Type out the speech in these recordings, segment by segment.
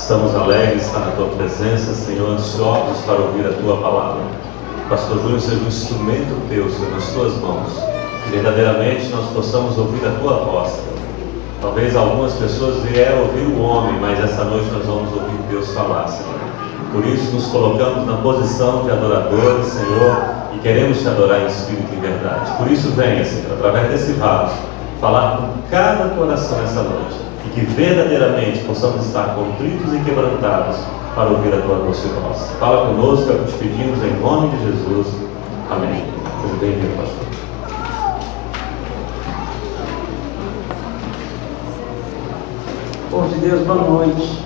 Estamos alegres de estar na Tua presença, Senhor, ansiosos para ouvir a Tua palavra. Pastor Júnior seja um instrumento Teu, Senhor, nas Tuas mãos. Que verdadeiramente nós possamos ouvir a Tua voz. Talvez algumas pessoas vieram ouvir o homem, mas esta noite nós vamos ouvir Deus falar, Senhor. Por isso nos colocamos na posição de adoradores, Senhor, e queremos Te adorar em espírito e em verdade. Por isso venha, Senhor, através desse vaso, falar com cada coração essa noite, e que verdadeiramente possamos estar contritos e quebrantados para ouvir a Tua doce voz. Fala conosco, é o que te pedimos em nome de Jesus. Amém. Seja bem-vindo, pastor. Povo de Deus, boa noite.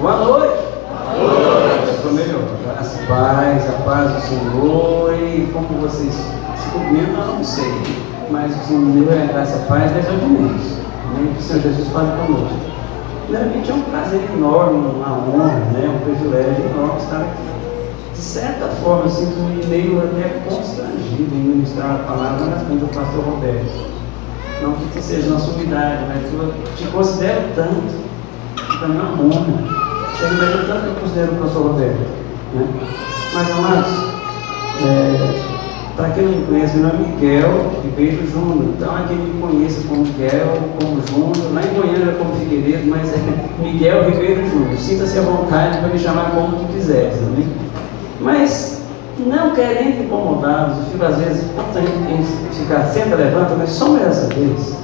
Boa noite. Boa noite. Estou melhor. A paz do Senhor. E como vocês se cumprimentam, eu não sei. Mas o Senhor é a graça, a paz, mas hoje menos. Que o Senhor Jesus fale conosco. Primeiramente é um prazer enorme, uma honra, um privilégio enorme estar aqui. De certa forma, eu sinto-me meio até constrangido em ministrar a palavra na frente do pastor Roberto. Não que tu seja uma sumidade, mas eu te considero tanto, que para mim é uma honra. Você me tanto que eu considero o pastor Roberto. Mas, amados, para quem não me conhece, meu nome é Miguel Ribeiro Júnior. Então, há quem me conheça como Miguel, como Júnior, lá em Goiânia como Figueiredo, mas é Miguel Ribeiro Júnior. Sinta-se à vontade para me chamar como tu quiseres, amém? Mas, não querendo incomodá-los, eu fico às vezes, quando a gente fica senta, levanta, mas só essa vez,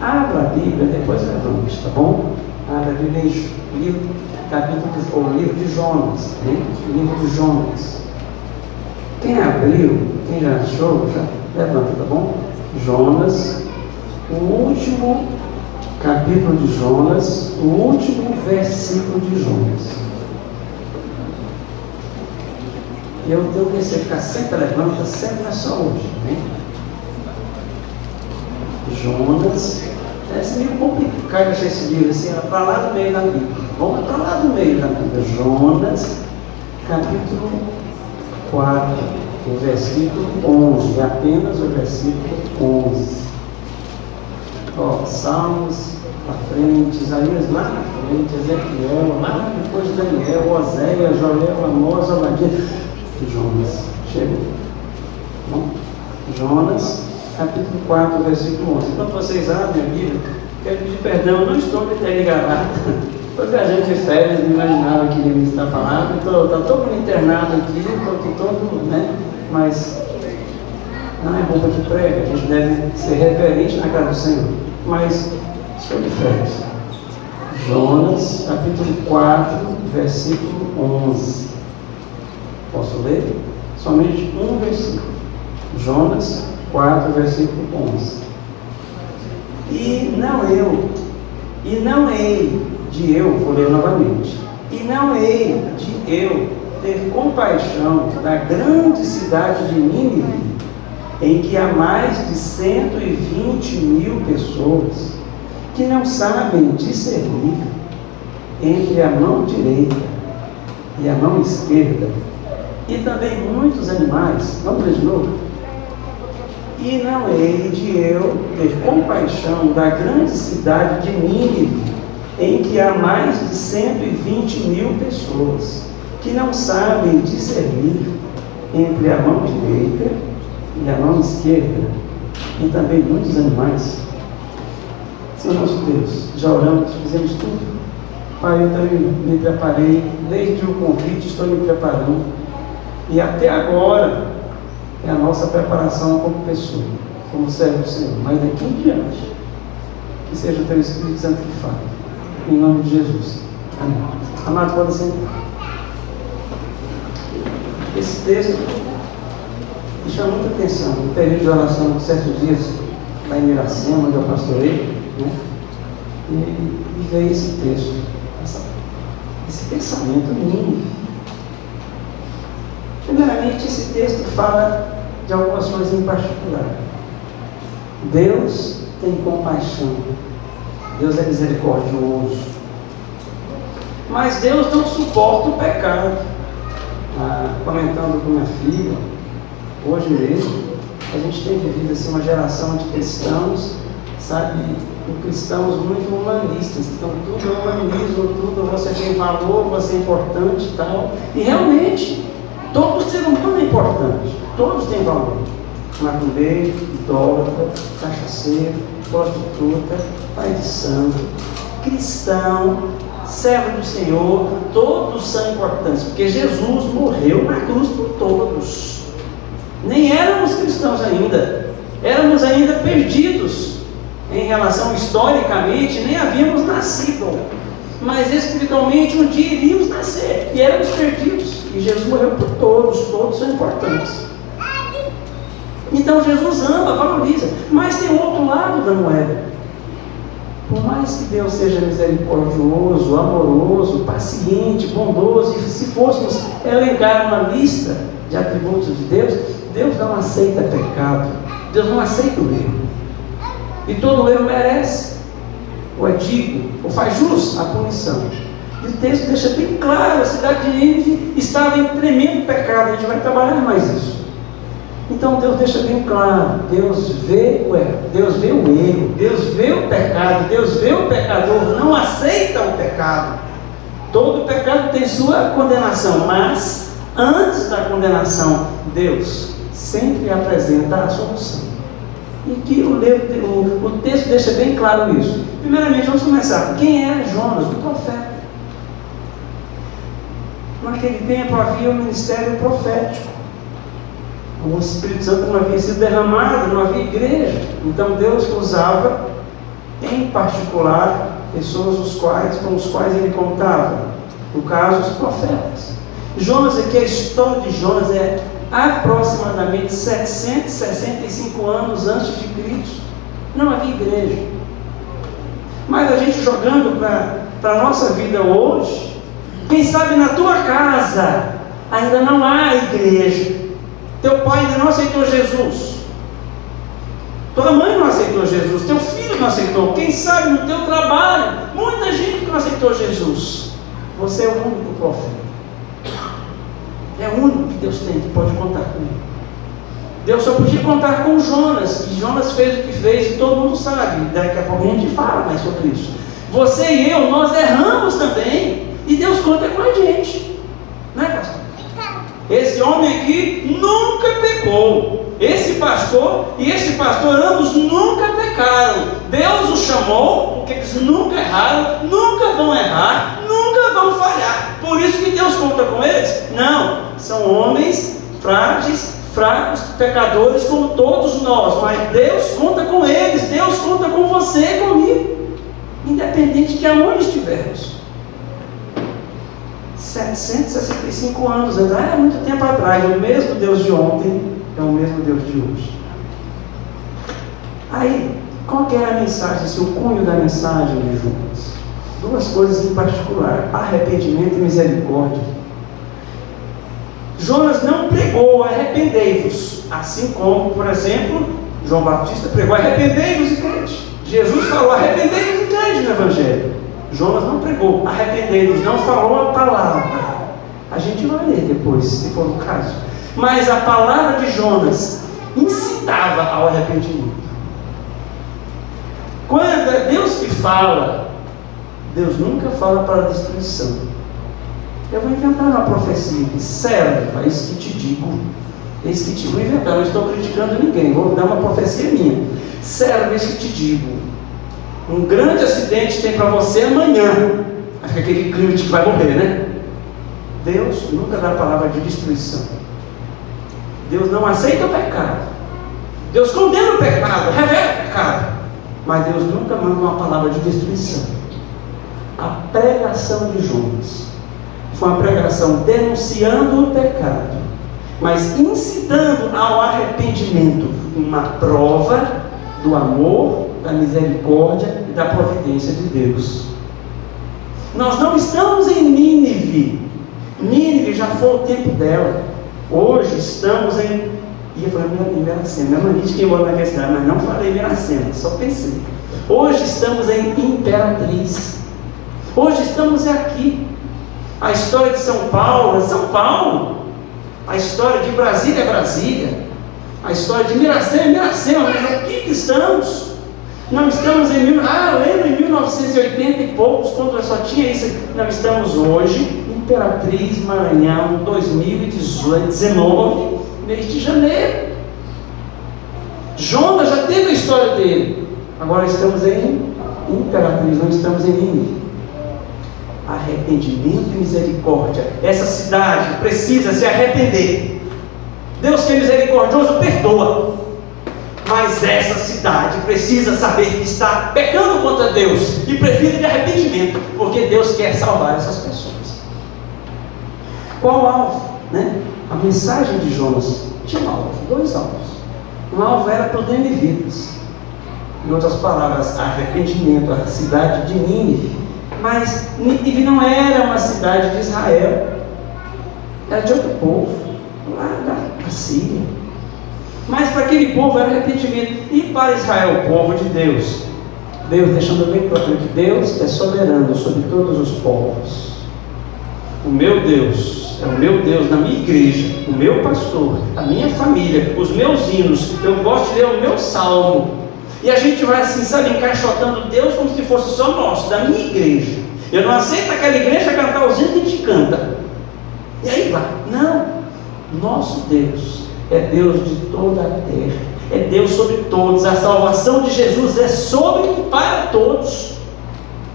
abra a Bíblia, depois levante, tá bom? Abra a Bíblia em livro de Jonas, livro de Jonas. Quem abriu, quem já achou, já levanta, tá bom? Jonas, o último capítulo de Jonas, o último versículo de Jonas. Eu tenho que ficar sempre levanta, sempre é só hoje, Jonas, parece meio complicado achar esse livro assim, para lá do meio da Bíblia. Vamos para lá do meio da Bíblia. Jonas, capítulo 4, o versículo 11, apenas o versículo 11. Salmos para frente, Isaías lá na frente, Ezequiel, lá depois de Daniel, Oséias, Joel, Amós, Obadias. Jonas, chegou. Bom, Jonas, capítulo 4, versículo 11. Enquanto vocês abrem a Bíblia, quero pedir perdão, eu não estou de tele gravata. Estou viajando de férias, não imaginava que ele está falando. Estou todo mundo internado aqui, estou aqui todo, mas não é roupa de prega, a gente deve ser reverente na casa do Senhor. Mas estou de férias. Jonas, capítulo 4, versículo 11. Posso ler? Somente um versículo. Jonas 4, versículo 11. E não hei de eu, vou ler novamente. E não hei de eu ter compaixão da grande cidade de Nínive, em que há mais de 120 mil pessoas que não sabem discernir entre a mão direita e a mão esquerda, e também muitos animais. Vamos ler de novo? E não hei de eu ter compaixão da grande cidade de Nínive, em que há mais de 120 mil pessoas que não sabem discernir entre a mão direita e a mão esquerda, e também muitos animais. Senhor nosso Deus, já oramos, fizemos tudo. Pai, eu também me preparei, desde o convite estou me preparando. E até agora é a nossa preparação como pessoa, como servo do Senhor. Mas daqui em diante, que seja o Teu Espírito Santo que fale. Em nome de Jesus. Amém. Amado, pode sentar. Esse texto me chamou muita atenção. No período de oração, certos dias, lá em Iracema, onde eu pastorei, e veio esse texto, esse pensamento lindo. Primeiramente, esse texto fala de algumas coisas em particular. Deus tem compaixão. Deus é misericordioso. Mas Deus não suporta o pecado. Comentando com minha filha, hoje mesmo, a gente tem vivido assim, uma geração de cristãos sabe, cristãos muito humanistas, então tudo é humanismo, tudo você tem valor, você é importante e tal. E realmente, todo ser humano é importante, todos têm valor. Macumbeiro, idólatra, cachaceiro, prostituta, pai de santo, cristão, servo do Senhor, todos são importantes, porque Jesus morreu na cruz por todos. Nem éramos cristãos ainda, éramos ainda perdidos em relação historicamente, nem havíamos nascido, mas espiritualmente um dia iríamos nascer e éramos perdidos, e Jesus morreu por todos, todos são importantes. Então Jesus ama, valoriza, mas tem outro lado da moeda. Por mais que Deus seja misericordioso, amoroso, paciente, bondoso, e se fôssemos elencar uma lista de atributos de Deus, Deus não aceita pecado, Deus não aceita o erro, e todo erro merece, ou é digno, ou faz jus à punição. E o texto deixa bem claro, a cidade de Nínive estava em tremendo pecado, a gente vai trabalhar mais isso. Então Deus deixa bem claro, Deus vê o erro, Deus vê o erro, Deus vê o pecado, Deus vê o pecador, não aceita o pecado. Todo pecado tem sua condenação, mas antes da condenação, Deus sempre apresenta a solução. E que o texto deixa bem claro isso. Primeiramente, vamos começar. Quem era Jonas? O profeta. Naquele tempo havia um ministério profético. O Espírito Santo não havia sido derramado, não havia igreja. Então Deus usava, em particular, pessoas com os quais ele contava. No caso, os profetas. Jonas aqui, a história de Jonas é aproximadamente 765 anos antes de Cristo. Não havia igreja. Mas a gente jogando para a nossa vida hoje, quem sabe na tua casa ainda não há igreja. Teu pai ainda não aceitou Jesus, tua mãe não aceitou Jesus, teu filho não aceitou, quem sabe no teu trabalho, muita gente que não aceitou Jesus. Você é o único profeta, é o único que Deus tem que pode contar com ele. Deus só podia contar com Jonas, e Jonas fez o que fez, e todo mundo sabe, daqui a pouco a gente fala mais sobre isso. Você e eu, nós erramos também, e Deus conta com a gente, não é, pastor? Esse homem aqui nunca pecou. Esse pastor e esse pastor, ambos nunca pecaram. Deus os chamou, porque eles nunca erraram, nunca vão errar, nunca vão falhar. Por isso que Deus conta com eles? Não, são homens frágeis, fracos, pecadores como todos nós. Mas Deus conta com eles, Deus conta com você e comigo, independente de aonde estivermos. 765 anos atrás, é muito tempo atrás. O mesmo Deus de ontem é o mesmo Deus de hoje. Aí, qual que é a mensagem, o cunho da mensagem de Jonas? Duas coisas em particular: arrependimento e misericórdia. Jonas não pregou arrependei-vos, assim como, por exemplo, João Batista pregou arrependei-vos e crede. Jesus falou arrependei-vos e crede no Evangelho. Jonas não pregou arrependei-vos, não falou a palavra. A gente vai ler depois, se for o caso. Mas a palavra de Jonas incitava ao arrependimento. Quando é Deus que fala, Deus nunca fala para a destruição. Eu vou inventar uma profecia que serve, eis que te digo, eis que te vou inventar, não estou criticando ninguém, vou dar uma profecia minha. Serve, eis que te digo, um grande acidente tem para você amanhã. Acho que aquele clima de que vai morrer, né? Deus nunca dá a palavra de destruição. Deus não aceita o pecado. Deus condena o pecado, revela o pecado. Mas Deus nunca manda uma palavra de destruição. A pregação de Jonas foi uma pregação denunciando o pecado, mas incitando ao arrependimento, uma prova do amor, da misericórdia e da providência de Deus. Nós não estamos em Nínive. Nínive já foi o tempo dela. Hoje estamos em... ia falar em Miracema, minha mania de quem mora naquela cidade, mas não falei Miracema, só pensei. Hoje estamos em Imperatriz. Hoje estamos aqui. A história de São Paulo é São Paulo. A história de Brasília é Brasília. A história de Miracema é Miracema. Mas aqui que estamos. Não estamos lembra em 1980 e poucos, quando só tinha isso. Não, estamos hoje, Imperatriz, Maranhão, 2019, mês de janeiro. Jonas já teve a história dele. Agora estamos em Imperatriz, não estamos em Nínive. Arrependimento e misericórdia. Essa cidade precisa se arrepender. Deus que é misericordioso perdoa, mas essa cidade precisa saber que está pecando contra Deus e precisa de arrependimento, porque Deus quer salvar essas pessoas. Qual o alvo? A mensagem de Jonas tinha um alvo, 2 alvos. Um alvo era para os ninivitas, em outras palavras, arrependimento, a cidade de Nínive. Mas Nínive não era uma cidade de Israel, era de outro povo, lá da Síria. Mas para aquele povo era arrependimento. E para Israel, o povo de Deus, Deus deixando bem claro que Deus é soberano sobre todos os povos. O meu Deus é o meu Deus na minha igreja, o meu pastor, a minha família, os meus hinos. Eu gosto de ler o meu salmo. E a gente vai assim, sabe, encaixotando Deus como se fosse só nosso, da minha igreja. Eu não aceito aquela igreja cantar os hinos que a gente canta. E aí vai. Não. Nosso Deus é Deus de toda a terra, é Deus sobre todos. A salvação de Jesus é sobre e para todos.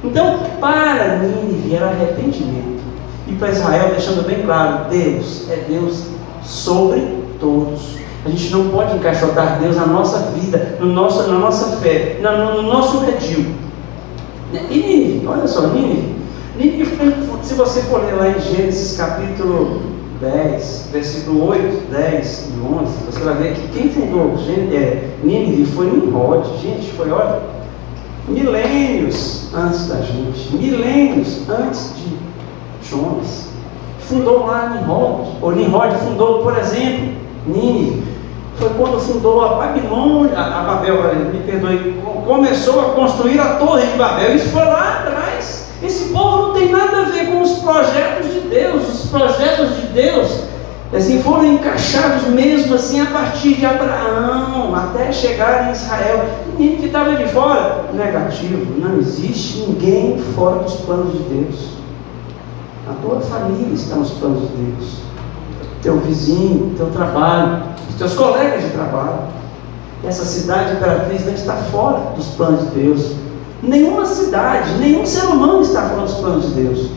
Então, para Nínive era arrependimento, e para Israel deixando bem claro, Deus é Deus sobre todos. A gente não pode encaixotar Deus na nossa vida, na nossa fé, no nosso redil. E Nínive, olha só, Nínive, se você for ler lá em Gênesis capítulo 10, versículo 8, 10 e 11, você vai ver que quem fundou Nínive foi Nimrod. Gente, foi, olha, milênios antes da gente, milênios antes de Jonas. Fundou lá Nimrod, ou Nimrod fundou, por exemplo, Nínive. Foi quando fundou a Babilônia, a Babel, me perdoe, começou a construir a Torre de Babel. Isso foi lá atrás. Esse povo não tem nada a ver com os projetos de Deus. Os projetos de Deus assim, foram encaixados mesmo assim a partir de Abraão até chegar em Israel. Ninguém que estava de fora, negativo. Não existe ninguém fora dos planos de Deus. A tua família está nos planos de Deus. Teu vizinho, teu trabalho, os teus colegas de trabalho. Essa cidade Imperatriz não está fora dos planos de Deus. Nenhuma cidade, nenhum ser humano está fora dos planos de Deus.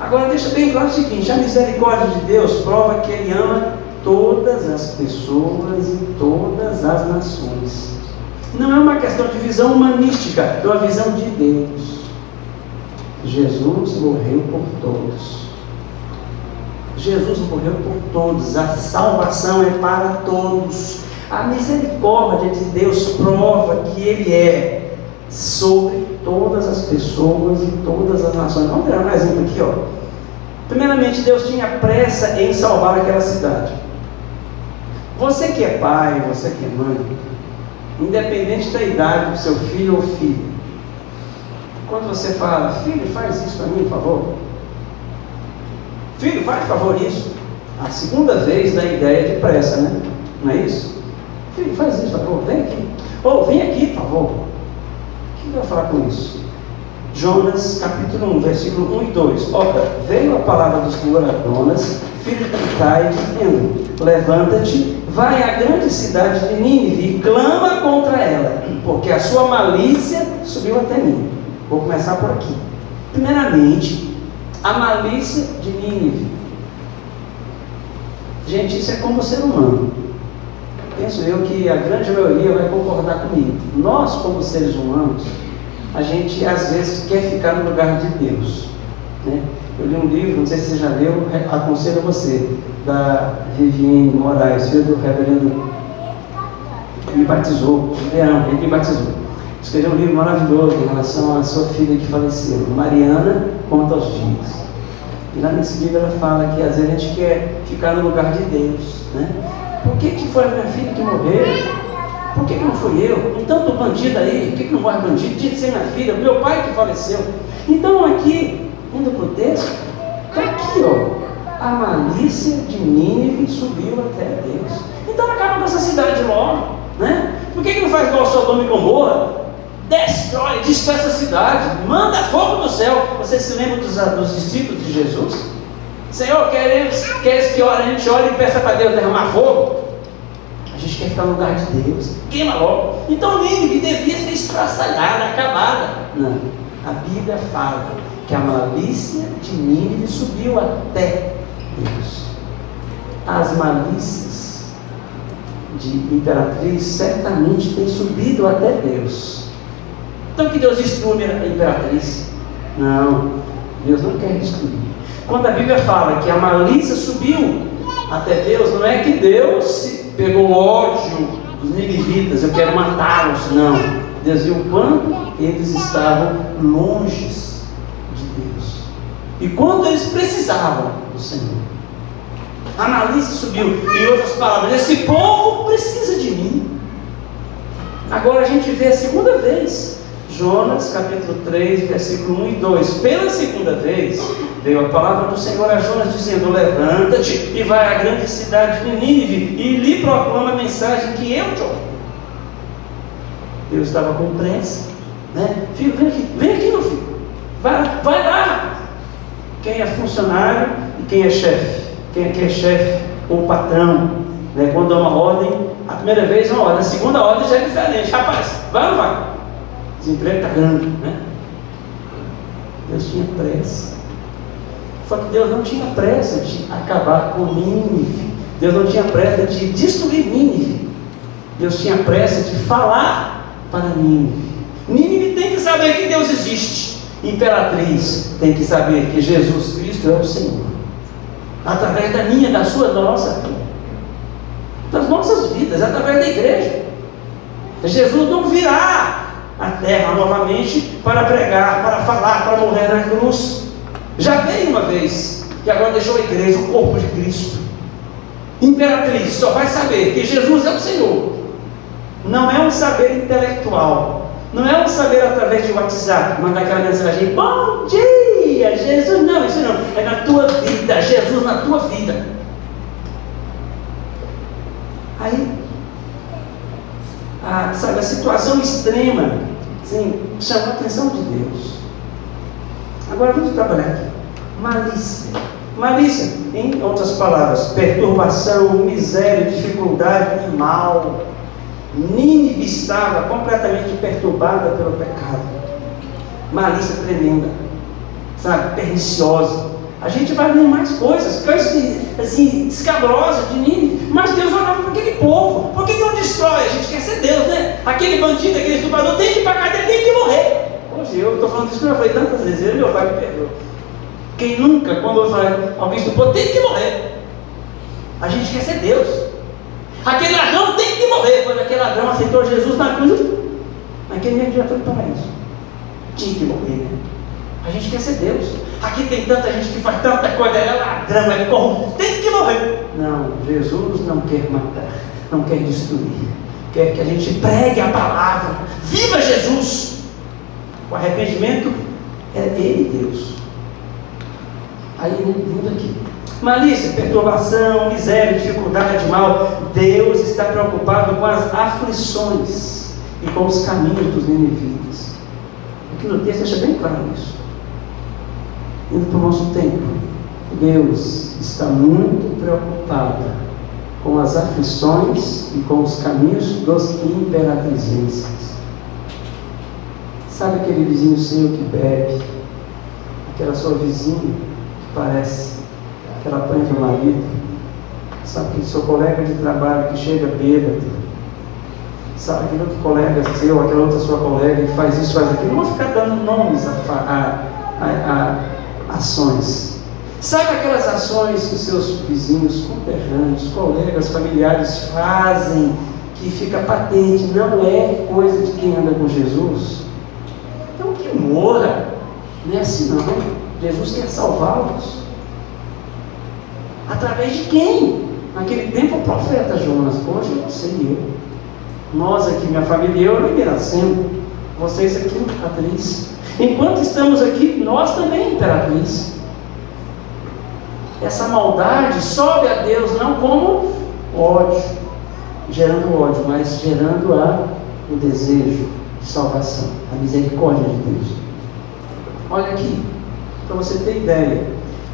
Agora deixa bem claro o seguinte: a misericórdia de Deus prova que Ele ama todas as pessoas e todas as nações. Não é uma questão de visão humanística, é uma visão de Deus. Jesus morreu por todos. Jesus morreu por todos. A salvação é para todos. A misericórdia de Deus prova que Ele é sobre todas as pessoas e todas as nações. Vamos ver um exemplo aqui, ó. Primeiramente, Deus tinha pressa em salvar aquela cidade. Você que é pai, você que é mãe, independente da idade do seu filho ou filha, quando você fala, filho, faz isso para mim, por favor. Filho, faz por favor isso. A segunda vez dá ideia de pressa, né? Não é isso? Filho, faz isso, por favor, vem aqui. Vem aqui, por favor. O que eu vou falar com isso? Jonas, capítulo 1, versículo 1 e 2. Ora, veio a palavra do Senhor a Jonas, filho de Amitai, dizendo: levanta-te, vai à grande cidade de Nínive e clama contra ela, porque a sua malícia subiu até mim. Vou começar por aqui. Primeiramente, a malícia de Nínive. Gente, isso é como ser humano. Penso eu que a grande maioria vai concordar comigo. Nós, como seres humanos, a gente às vezes quer ficar no lugar de Deus, né? Eu li um livro, não sei se você já leu, aconselho a você, da Viviane Moraes, filho do reverendo, ele me batizou, ele me batizou. Escreveu um livro maravilhoso em relação à sua filha que faleceu, Mariana Conta aos Dias. E lá nesse livro ela fala que às vezes a gente quer ficar no lugar de Deus, né? Por que foi a minha filha que morreu? Por que não fui eu? Um tanto bandido aí, por que não morre bandido? Tinha que ser minha filha, meu pai que faleceu. Então aqui, indo para o texto, está aqui, ó, a malícia de Nínive subiu até Deus. Então acaba com essa cidade logo, né? Por que não faz igual Sodoma e Gomorra? Destrói, destrói essa cidade, manda fogo do céu. Você se lembra dos discípulos de Jesus? Senhor, queres que a gente ore e peça para Deus derramar fogo? A gente quer ficar no lugar de Deus, queima logo. Então Nínive devia ser estraçalhada, acabada. Não, a Bíblia fala que a malícia de Nínive subiu até Deus. As malícias de imperatriz certamente têm subido até Deus. Então que Deus destrua a imperatriz? Não, Deus não quer destruir. Quando a Bíblia fala que a malícia subiu até Deus, não é que Deus pegou ódio dos ninivitas, eu quero matá-los. Não, Deus viu o quanto eles estavam longe de Deus e quanto eles precisavam do Senhor. A malícia subiu. Em outras palavras, esse povo precisa de mim. Agora a gente vê a segunda vez, Jonas capítulo 3, versículo 1 e 2. Pela segunda vez veio a palavra do Senhor a Jonas dizendo: levanta-te e vai à grande cidade de Nínive e lhe proclama a mensagem que eu te ouvi. Deus estava com pressa, né? Filho, vem aqui meu filho, vai lá. Quem é funcionário e quem é chefe? Quem é chefe ou patrão, né? Quando dá uma ordem, a primeira vez uma ordem, a segunda ordem já é diferente. Rapaz, vai ou não vai? O desemprego está grande, né? Deus tinha pressa. Só que Deus não tinha pressa de acabar com Nínive. Deus não tinha pressa de destruir Nínive. Deus tinha pressa de falar para Nínive. Nínive tem que saber que Deus existe. Imperatriz tem que saber que Jesus Cristo é o Senhor. Através da minha, da sua, da nossa vida, das nossas vidas, através da igreja. Jesus não virá à terra novamente para pregar, para falar, para morrer na cruz. Já veio uma vez e agora deixou a igreja, o corpo de Cristo. Imperatriz só vai saber que Jesus é o Senhor. Não é um saber intelectual, não é um saber através de WhatsApp, mandar aquela mensagem: bom dia, Jesus. Não, isso não, é na tua vida, Jesus na tua vida. Aí, sabe, a situação extrema, assim, chamou a atenção de Deus. Agora vamos trabalhar aqui. Malícia. Malícia, em outras palavras, perturbação, miséria, dificuldade e mal. Nínive estava completamente perturbada pelo pecado. Malícia tremenda, sabe, perniciosa. A gente vai ver mais coisas assim, escabrosas de Nínive. Mas Deus olhava para aquele povo. Por que não destrói? A gente quer ser Deus, né? Aquele bandido, aquele estuprador tem que ir para a cadeia, tem que morrer. Hoje eu estou falando isso que eu falei tantas vezes, meu pai me perdoou. Quem nunca, quando eu falo alguém estuprou, tem que morrer. A gente quer ser Deus. Aquele ladrão tem que morrer. Quando aquele ladrão aceitou Jesus na cruz, naquele mesmo dia foi para isso. Tinha que morrer, né? A gente quer ser Deus. Aqui tem tanta gente que faz tanta coisa, é ladrão, é corrupto, tem que morrer. Não, Jesus não quer matar, não quer destruir. Quer que a gente pregue a palavra. Viva Jesus! O arrependimento é Ele, Deus. Aí vindo aqui: malícia, perturbação, miséria, dificuldade, mal. Deus está preocupado com as aflições e com os caminhos dos ninivitas. Aqui no texto deixa bem claro isso. Indo para o nosso tempo, Deus está muito preocupado com as aflições e com os caminhos dos imperatrizenses. Sabe aquele vizinho seu que bebe? Aquela sua vizinha que parece que ela apanha o marido? Sabe aquele seu colega de trabalho que chega bêbado? Sabe aquele outro colega seu, aquela outra sua colega que faz isso, faz aquilo? Não vou ficar dando nomes a ações. Sabe aquelas ações que os seus vizinhos, conterrâneos, colegas, familiares fazem, que fica patente, não é coisa de quem anda com Jesus? Então que morra. Não é assim não. Jesus quer salvá-los. Através de quem? Naquele tempo o profeta Jonas. Hoje você e eu. Nós aqui, minha família e eu, no Iracema. Vocês aqui no Imperatriz. Enquanto estamos aqui, nós também Imperatriz. Essa maldade sobe a Deus não como ódio, gerando ódio, mas gerando o desejo de salvação, a misericórdia de Deus. Olha aqui, para você ter ideia.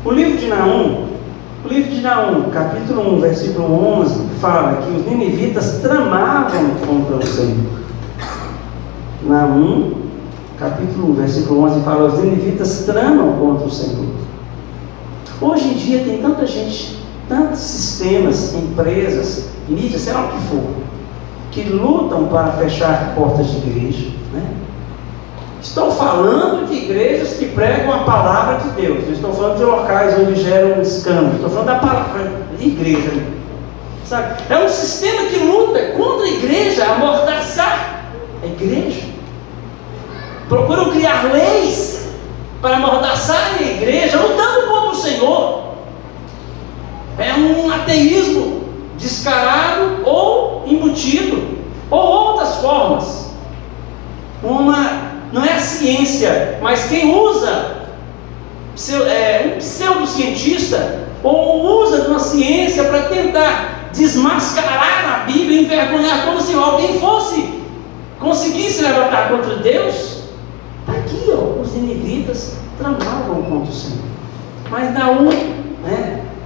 O livro de Naum, capítulo 1, versículo 11, fala que os ninivitas tramavam contra o Senhor. Naum, capítulo 1, versículo 11, fala: os ninivitas tramam contra o Senhor. Hoje em dia tem tanta gente, tantos sistemas, empresas, mídias, sei lá o que for, que lutam para fechar portas de igreja, né? Estou falando de igrejas que pregam a palavra de Deus. Não estou falando de locais onde geram escândalo. Estou falando da palavra de igreja, sabe? É um sistema que luta contra a igreja, amordaçar a igreja. Procuram criar leis para amordaçar a igreja, lutando contra o Senhor. É um ateísmo descarado ou embutido, ou outras formas. Não é a ciência, mas quem usa um pseudocientista, ou usa de uma ciência para tentar desmascarar a Bíblia, envergonhar, como se alguém conseguisse levantar contra Deus. Está aqui, os ninivitas tramavam contra o Senhor. Mas Naum,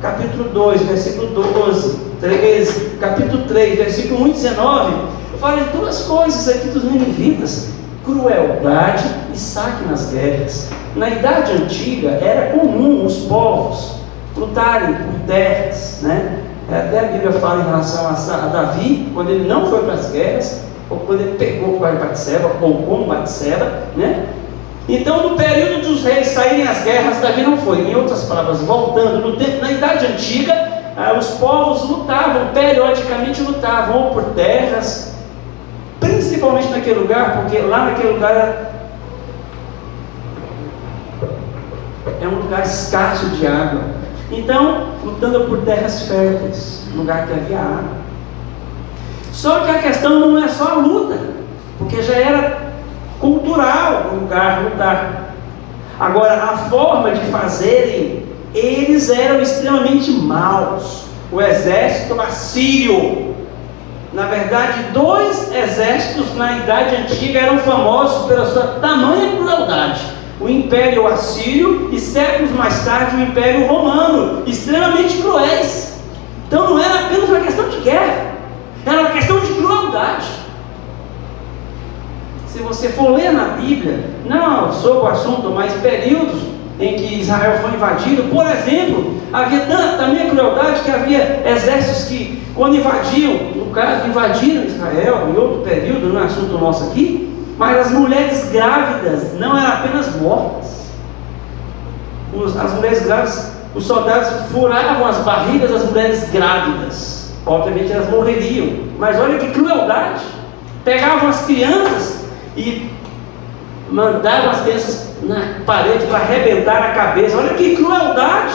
capítulo 2, versículo 12, 13, capítulo 3, versículo 1 e 19, fala de duas coisas aqui dos ninivitas: crueldade e saque nas guerras. Na Idade Antiga era comum os povos lutarem por terras, né? Até a Bíblia fala em relação a Davi, quando ele não foi para as guerras, ou quando ele pegou o pai de Batseba, ou com Batseba, né? Então, no período dos reis saírem às guerras, Davi não foi. Em outras palavras, voltando, na Idade Antiga, os povos lutavam, periodicamente lutavam, ou por terras, principalmente naquele lugar, porque lá naquele lugar é um lugar escasso de água. Então, lutando por terras férteis, lugar que havia água. Só que a questão não é só a luta, porque já era cultural o lugar lutar. Agora, a forma de fazerem, eles eram extremamente maus. O exército assírio, na verdade, 2 exércitos na Idade Antiga eram famosos pela sua tamanha crueldade: o Império Assírio e, séculos mais tarde, o Império Romano, extremamente cruéis. Então não era apenas uma questão de guerra, era uma questão de crueldade. Se você for ler na Bíblia, não sobre o assunto, mas períodos em que Israel foi invadido, por exemplo, havia também a crueldade que havia exércitos que, quando invadiam, no caso, invadiram Israel, em outro período, não é assunto nosso aqui, mas as mulheres grávidas não eram apenas mortas. As mulheres grávidas, os soldados furavam as barrigas das mulheres grávidas. Obviamente elas morreriam, mas olha que crueldade. Pegavam as crianças e mandavam as crianças na parede para arrebentar a cabeça. Olha que crueldade.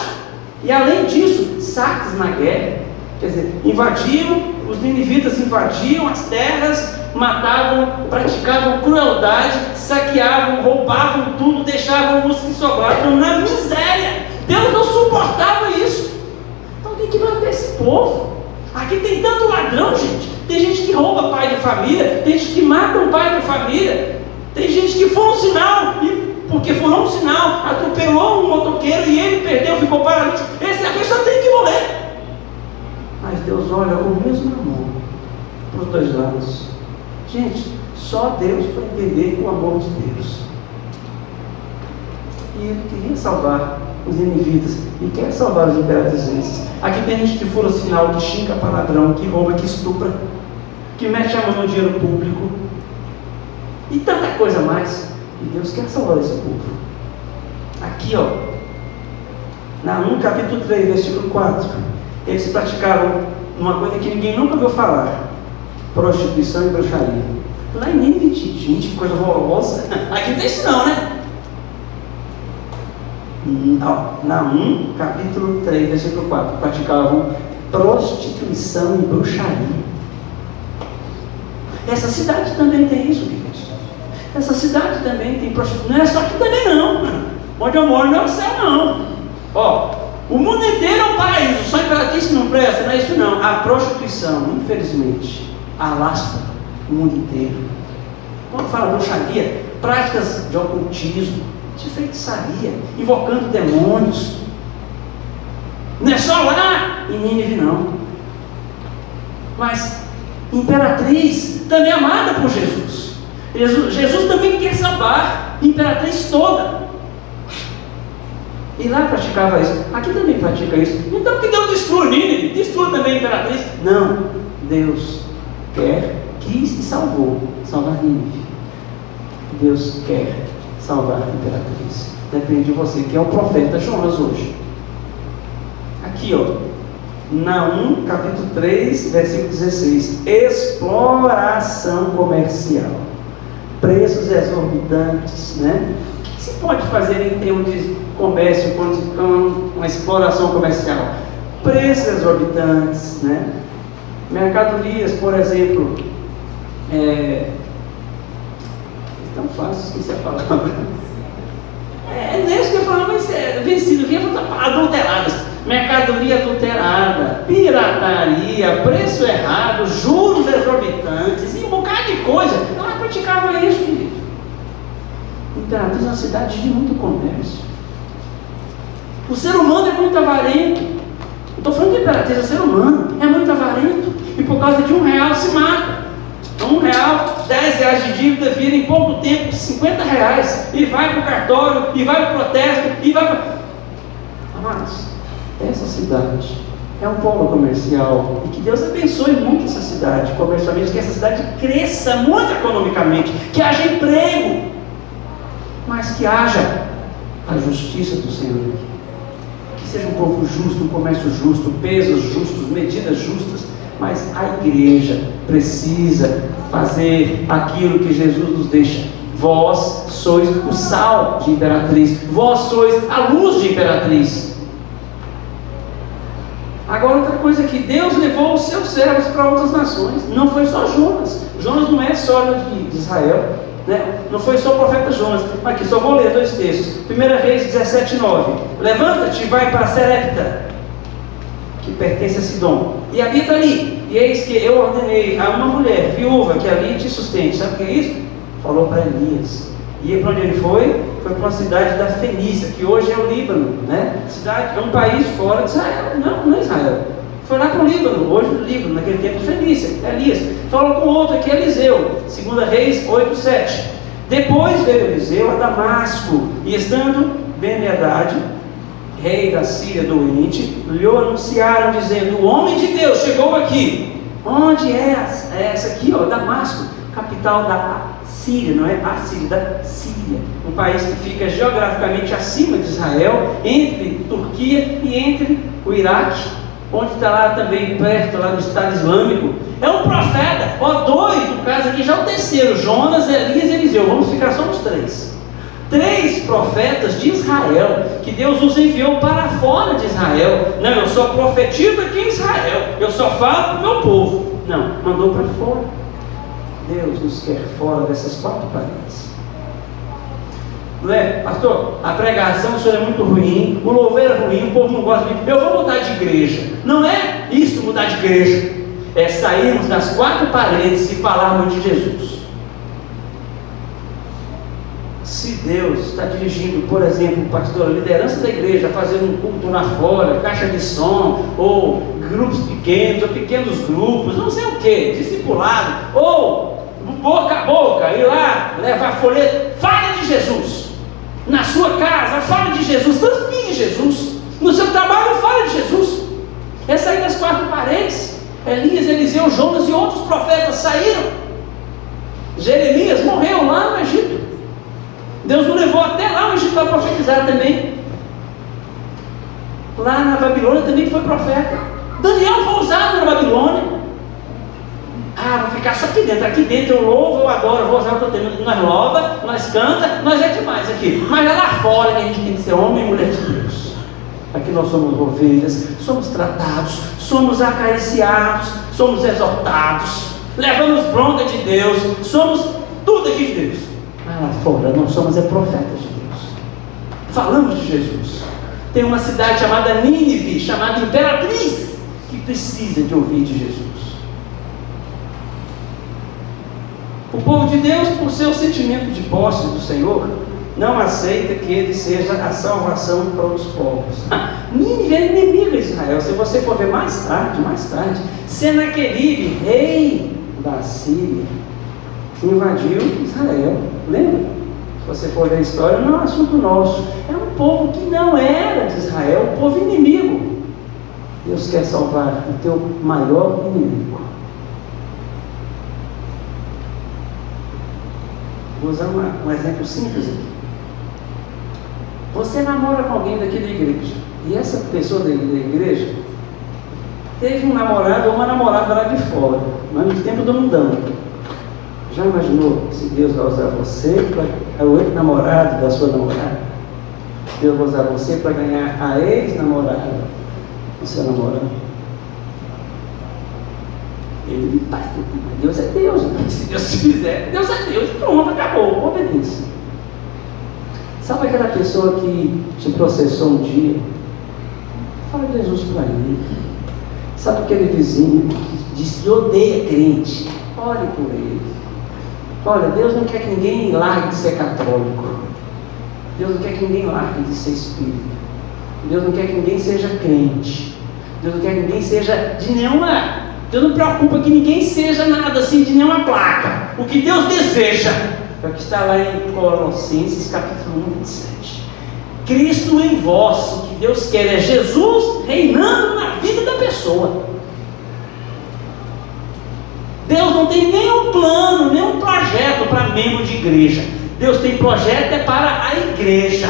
E além disso, saques na guerra. Quer dizer, invadiam, os ninivitas invadiam as terras, matavam, praticavam crueldade, saqueavam, roubavam tudo, deixavam os que sobravam na miséria. Deus não suportava isso. Então tem que matar esse povo. Aqui tem tanto ladrão, gente. Tem gente que rouba pai de família, tem gente que mata um pai de família, tem gente que foi um sinal, e porque foi um sinal, atropelou um motoqueiro e ele perdeu, ficou paralítico. Essa pessoa tem que morrer. Mas Deus olha com o mesmo amor para os dois lados. Gente, só Deus para entender o amor de Deus. E Ele queria salvar os ninivitas e quer salvar os imperadizes. Aqui tem gente que fura sinal, que xinga para ladrão, que rouba, que estupra, que mete a mão no dinheiro público e tanta coisa mais. E Deus quer salvar esse povo. Aqui, Naum capítulo 3, versículo 4, eles praticavam uma coisa que ninguém nunca ouviu falar: prostituição e bruxaria. Lá em Nínive, gente, que coisa horrorosa. Aqui não tem isso não, né? Naum capítulo 3, versículo 4, praticavam prostituição e bruxaria. Essa cidade também tem isso, queridos. Essa cidade também tem prostituição. Não é só aqui também não. Onde eu moro não é o céu não. O mundo inteiro é um paraíso, só a Imperatriz que não presta, não é isso não. A prostituição, infelizmente, alastra o mundo inteiro. Quando fala bruxaria, práticas de ocultismo, de feitiçaria, invocando demônios. Não é só lá em Nínive não. Mas Imperatriz também é amada por Jesus. Jesus também quer salvar Imperatriz toda. E lá praticava isso. Aqui também pratica isso. Então que Deus destrua Nínive, destrua também a Imperatriz. Não, Deus quis e salvar Nínive. Deus quer salvar a Imperatriz. Depende de você, que é o profeta Jonas hoje. Aqui, ó, Naum, capítulo 3, versículo 16. Exploração comercial. Preços exorbitantes, né? O que se pode fazer em termos de comércio com uma exploração comercial? Preços exorbitantes, né? Mercadorias, por exemplo, é tão fácil, esqueci a palavra. É nesse que eu falo, mas é vencido, que adulteradas. Mercadoria adulterada, pirataria, preço errado, juros exorbitantes e um bocado de coisa. Ela praticava isso, querido. Imperatriz é uma cidade de muito comércio. O ser humano é muito avarento. Não estou falando de Imperatriz, o ser humano é muito avarento. E por causa de R$1 se mata. R$1, R$10 de dívida vira em pouco tempo R$50. E vai para o cartório, e vai para o protesto, e vai para... Amados, essa cidade é um polo comercial. E que Deus abençoe muito essa cidade comercialmente, que essa cidade cresça muito economicamente, que haja emprego, mas que haja a justiça do Senhor. Que seja um povo justo, um comércio justo, pesos justos, medidas justas. Mas a igreja precisa fazer aquilo que Jesus nos deixa. Vós sois o sal de Imperatriz. Vós sois a luz de Imperatriz. Agora outra coisa que Deus levou os seus servos para outras nações. Não foi só Jonas. Jonas não é só de Israel, né? Não foi só o profeta Jonas. Aqui só vou ler 2 textos. 1 Reis 17:9. Levanta-te e vai para Serepta, que pertence a Sidom, e habita ali. E eis que eu ordenei a uma mulher viúva que ali te sustente. Sabe o que é isso? Falou para Elias. E para onde ele foi? Foi para uma cidade da Fenícia, que hoje é o Líbano, né? Cidade, é um país fora de Israel. Não é Israel. Foi lá para o Líbano, hoje o Líbano, naquele tempo Fenícia, Elias. Falou com outro aqui, Eliseu. 2 Reis 8:7. Depois veio Eliseu a Damasco, e estando Ben-Hadad, rei da Síria doente, lhe anunciaram dizendo: o homem de Deus chegou aqui. Onde é essa aqui, ó, Damasco, capital da Síria, não é a Síria, da Síria, um país que fica geograficamente acima de Israel, entre Turquia e entre o Iraque, onde está lá também perto lá do Estado Islâmico. É um profeta, ó, 2 no caso aqui, já o terceiro, Jonas, Elias e Eliseu. Vamos ficar só uns 3 profetas de Israel, que Deus os enviou para fora de Israel. Não, eu só profetizo aqui em Israel, eu só falo para o meu povo. Não, mandou para fora. Deus nos quer fora dessas 4 paredes. Não é, pastor? A pregação, o senhor é muito ruim, o louvor é ruim, o povo não gosta de mim, eu vou mudar de igreja. Não é isso mudar de igreja, é sairmos das 4 paredes e falarmos de Jesus. Se Deus está dirigindo, por exemplo, pastor, a liderança da igreja, fazendo um culto lá fora, caixa de som, ou grupos pequenos, ou pequenos grupos, não sei o que, discipulado, ou boca a boca, ir lá, levar folheto, fala de Jesus. Na sua casa, fala de Jesus, transmite Jesus. No seu trabalho, fala de Jesus. É sair das 4 paredes. Elias, Eliseu, Jonas e outros profetas saíram. Jeremias morreu lá no Egito. Deus o levou até lá no Egito para profetizar também. Lá na Babilônia também foi profeta. Daniel foi usado na Babilônia. Vou ficar só aqui dentro. Aqui dentro eu louvo, eu adoro, vou usar o que eu tenho. Nós louva, nós canta, nós é demais aqui. Mas é lá fora que a gente tem que ser homem e mulher de Deus. Aqui nós somos ovelhas, somos tratados, somos acariciados, somos exortados, levamos bronca de Deus, somos tudo aqui de Deus. Mas lá fora nós somos profetas de Deus. Falamos de Jesus. Tem uma cidade chamada Nínive, chamada Imperatriz, que precisa de ouvir de Jesus. O povo de Deus, por seu sentimento de posse do Senhor, não aceita que ele seja a salvação para os povos. Nínive é inimigo de Israel. Se você for ver mais tarde, Senaqueribe, rei da Síria, invadiu Israel. Lembra? Se você for ver a história, não é um assunto nosso. É um povo que não era de Israel, um povo inimigo. Deus quer salvar o teu maior inimigo. Vou usar um exemplo simples aqui. Você namora com alguém daqui da igreja, e essa pessoa da igreja teve um namorado ou uma namorada lá de fora, mas no tempo do mundão. Já imaginou se Deus vai usar você para o ex-namorado da sua namorada? Deus vai usar você para ganhar a ex-namorada do seu namorado? Deus é Deus. Se Deus fizer, Deus é Deus. Pronto, acabou. Obediência. Sabe aquela pessoa que te processou um dia? Fala de Jesus para ele. Sabe aquele vizinho que diz que odeia crente? Ore por ele. Olha, Deus não quer que ninguém largue de ser católico. Deus não quer que ninguém largue de ser espírita. Deus não quer que ninguém seja crente. Deus não quer que ninguém seja de nenhuma... Deus não preocupa que ninguém seja nada assim, de nenhuma placa. O que Deus deseja é o que está lá em Colossenses capítulo 1, 27. Cristo em vós, o que Deus quer é Jesus reinando na vida da pessoa. Deus não tem nenhum plano, nenhum projeto para membro de igreja. Deus tem projeto é para a igreja.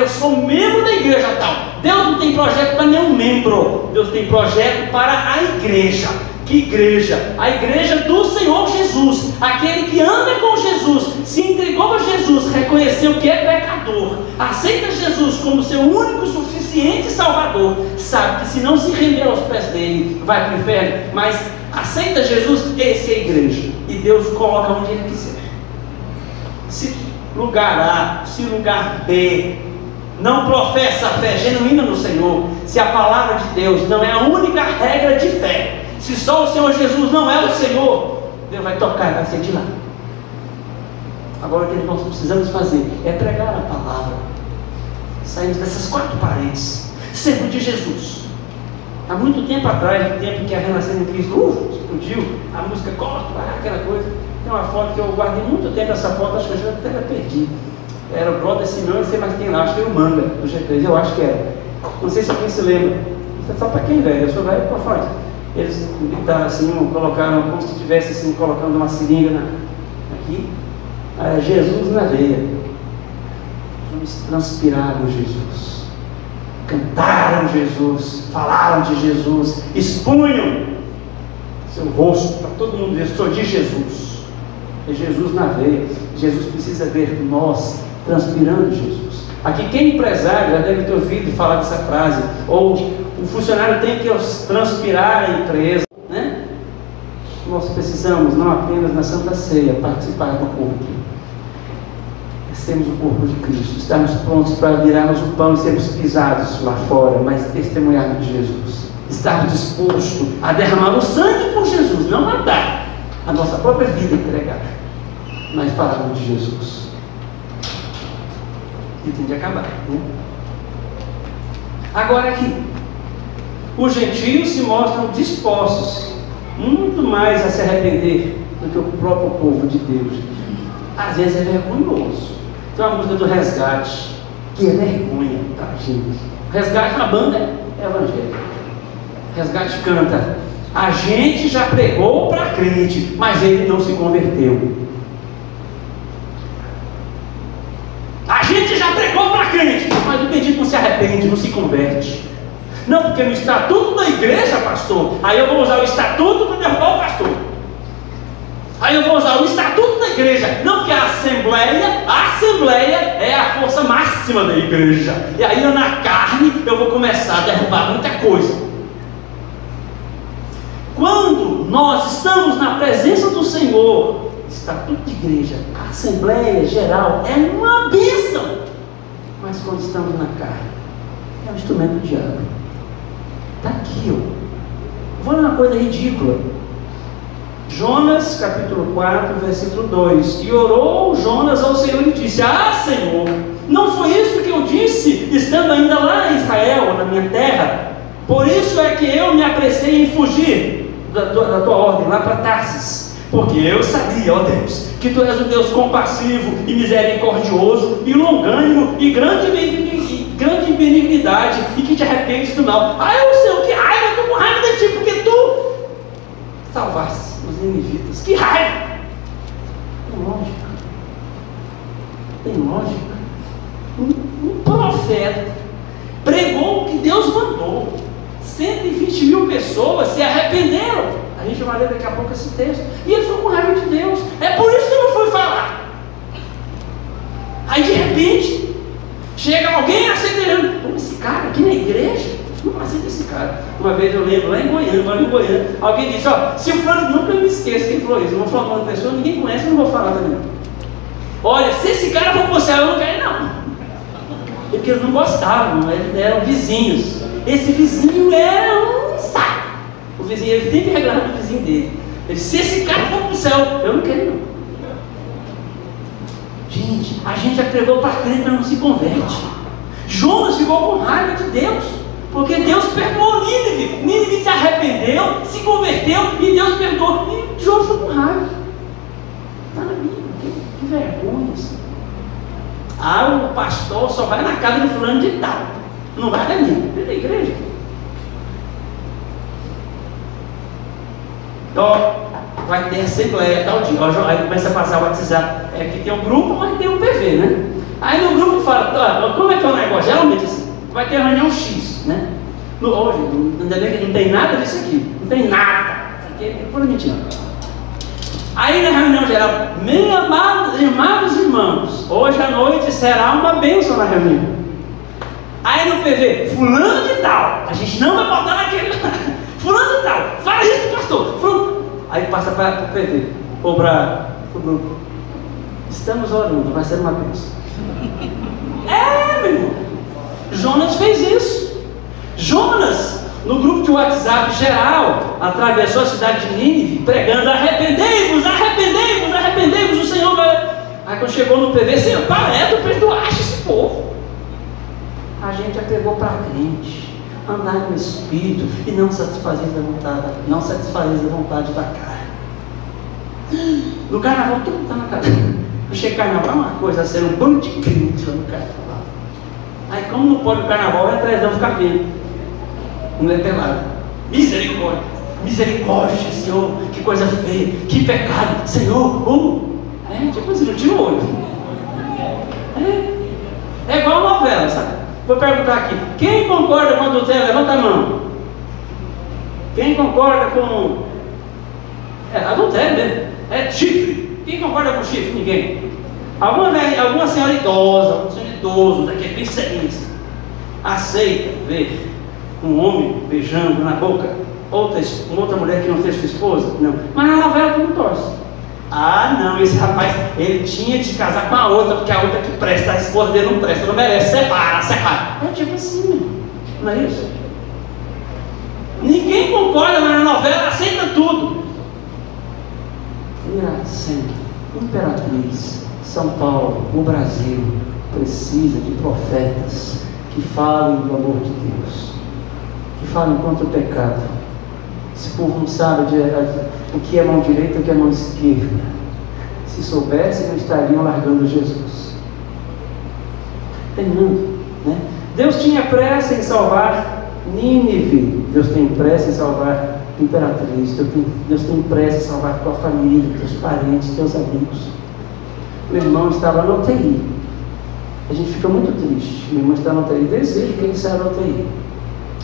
Eu sou membro da igreja tal. Deus não tem projeto para nenhum membro. Deus tem projeto para a igreja. Que igreja? A igreja do Senhor Jesus. Aquele que anda com Jesus, se entregou a Jesus, reconheceu que é pecador, aceita Jesus como seu único e suficiente Salvador, sabe que se não se render aos pés dele, vai para o inferno, mas aceita Jesus, esse é a igreja. E Deus coloca onde ele quiser. Se lugar A, se lugar B não professa a fé genuína no Senhor, se a palavra de Deus não é a única regra de fé, se só o Senhor Jesus não é o Senhor, Deus vai tocar e vai ser de lá. Agora o que nós precisamos fazer é pregar a palavra. Saímos dessas quatro paredes, servo de Jesus. Há muito tempo atrás, no tempo que a Renascer em Cristo explodiu, a música corta, aquela coisa. Tem uma foto que eu guardei muito tempo, essa foto, acho que eu já até perdi. Era o Brother Simeão, não sei mais quem lá, acho que era o Manga, do G3, eu acho que era. Não sei se alguém se lembra. Isso é só para quem velho, eu sou velho para fora. Eles gritaram assim, colocaram como se estivesse assim, colocando uma seringa aqui. Jesus na veia. Eles transpiraram Jesus. Cantaram Jesus, falaram de Jesus, expunham seu rosto para todo mundo ver, sou de Jesus. É Jesus na veia. Jesus precisa ver nós transpirando Jesus. Aqui quem é empresário já deve ter ouvido falar dessa frase, ou o funcionário tem que transpirar a empresa, né? Nós precisamos não apenas na Santa Ceia participar do corpo, sermos o corpo de Cristo, estarmos prontos para virarmos o pão e sermos pisados lá fora, mas testemunharmos de Jesus, estarmos dispostos a derramar o sangue por Jesus, não matar a nossa própria vida, entregar, mas falarmos de Jesus. E tem de acabar, né? Agora aqui, os gentios se mostram dispostos muito mais a se arrepender do que o próprio povo de Deus. Às vezes é vergonhoso. Tem uma música do Resgate que é vergonha para a gente. Resgate na banda é evangélica. Resgate canta: a gente já pregou para crente, mas ele não se converteu. A gente já pregou para crente, mas o bendito não se arrepende, não se converte. Não, porque no estatuto da igreja, pastor, aí eu vou usar o estatuto para derrubar o pastor. Aí eu vou usar o estatuto da igreja. Não, porque a assembleia é a força máxima da igreja. E aí eu, na carne, eu vou começar a derrubar muita coisa. Quando nós estamos na presença do Senhor, estatuto de igreja, a assembleia geral é uma bênção. Mas quando estamos na carne, é um instrumento do diabo. Está aqui, ó. Vou dar uma coisa ridícula. Jonas, capítulo 4, versículo 2. E orou Jonas ao Senhor e disse: Ah, Senhor, não foi isso que eu disse, estando ainda lá em Israel, na minha terra? Por isso é que eu me apressei em fugir da tua ordem, lá para Tarsis. Porque eu sabia, ó Deus, que tu és um Deus compassivo e misericordioso, e longânimo, e grande benignidade, e que te arrependes do mal. Ah, eu sei, que raiva, eu estou com raiva de ti, porque tu salvaste os ninivitas. Que raiva! Tem lógica. Tem lógica. Um profeta pregou o que Deus mandou. 120 mil pessoas se arrependeram. A gente vai ler daqui a pouco esse texto. E ele ficou com raiva de Deus. É por isso que eu não fui falar. Aí de repente chega alguém aceitando. Esse cara aqui na igreja, não aceita esse cara. Uma vez eu lembro, lá em Goiânia, alguém disse: ó, se o fulano, nunca me esqueço quem falou isso. Eu vou falar com uma pessoa, ninguém conhece, eu não vou falar também. Olha, se esse cara for pro céu, eu não quero ir, não. Porque eles não gostavam, eles eram vizinhos. Esse vizinho era um saco. O vizinho, ele tem que reclamar do vizinho dele. Ele disse: se esse cara for pro céu, eu não quero ir, não. Gente, a gente já pregou para crente, mas não se converte. Jonas ficou com raiva de Deus, porque Deus perdoou Nínive. Nínive se arrependeu, se converteu e Deus perdoou. E Jonas ficou com raiva. Está na Bíblia, que vergonha isso. Ah, o pastor só vai na casa de fulano de tal, não vai da minha, é da igreja. Então, vai ter assembleia tal dia. Aí começa a passar o WhatsApp. É que tem um grupo, mas tem um PV, né? Aí no grupo fala: como é que é o negócio? Geralmente assim, vai ter reunião X, né? Hoje, ainda bem que não tem nada disso aqui. Não tem nada. Isso aqui é pura mentira. Aí na reunião geral: meus amados irmãos, hoje à noite será uma bênção na reunião. Aí no PV: fulano de tal, a gente não vai botar naquele. Fulano de tal, fala isso, pastor. Aí passa para o PV, ou para o grupo: estamos orando, vai ser uma bênção. Meu irmão, Jonas fez isso. Jonas, no grupo de WhatsApp geral, atravessou a cidade de Nínive, pregando: arrependei-vos, arrependei-vos, arrependei-vos, o Senhor vai. Aí quando chegou no PV: Senhor, tu perdoaste esse povo. A gente já pegou para crente, andar no Espírito e não satisfazer a vontade da carne. No carnaval tudo está na cabeça. Achei carnaval é uma coisa, ser um bando de crente no carnaval. Aí como não pode o carnaval, a televisão fica vendo. Mulher pelada. Misericórdia, misericórdia, Senhor, que coisa feia, que pecado, Senhor. Tipo assim, não tira o olho. É igual novela, sabe? Vou perguntar aqui: quem concorda com adultério? Levanta a mão. Quem concorda com adultério mesmo? Chifre. Quem concorda com chifre? Ninguém. Alguma senhora idosa, algum senhor idoso, daquele bem serinho, aceita ver um homem beijando na boca uma outra mulher que não seja sua esposa? Não. Mas na novela tu não torce. Não, esse rapaz, ele tinha de casar com a outra, porque a outra que presta, a esposa dele não presta, não merece, separa. É tipo assim, meu. Não é isso? Ninguém concorda, mas na novela aceita tudo. Iracema, Imperatriz, São Paulo, o Brasil precisa de profetas que falem do amor de Deus, que falem contra o pecado. Esse povo não sabe o que é mão direita e o que é mão esquerda. Se soubessem, não estariam largando Jesus. Terminando, né? Deus tinha pressa em salvar Nínive. Deus tem pressa em salvar Imperatriz. Deus tem pressa em salvar tua família, teus parentes, teus amigos. Meu irmão estava na UTI. A gente fica muito triste. Meu irmão está na UTI. Desejo que ele saia da UTI,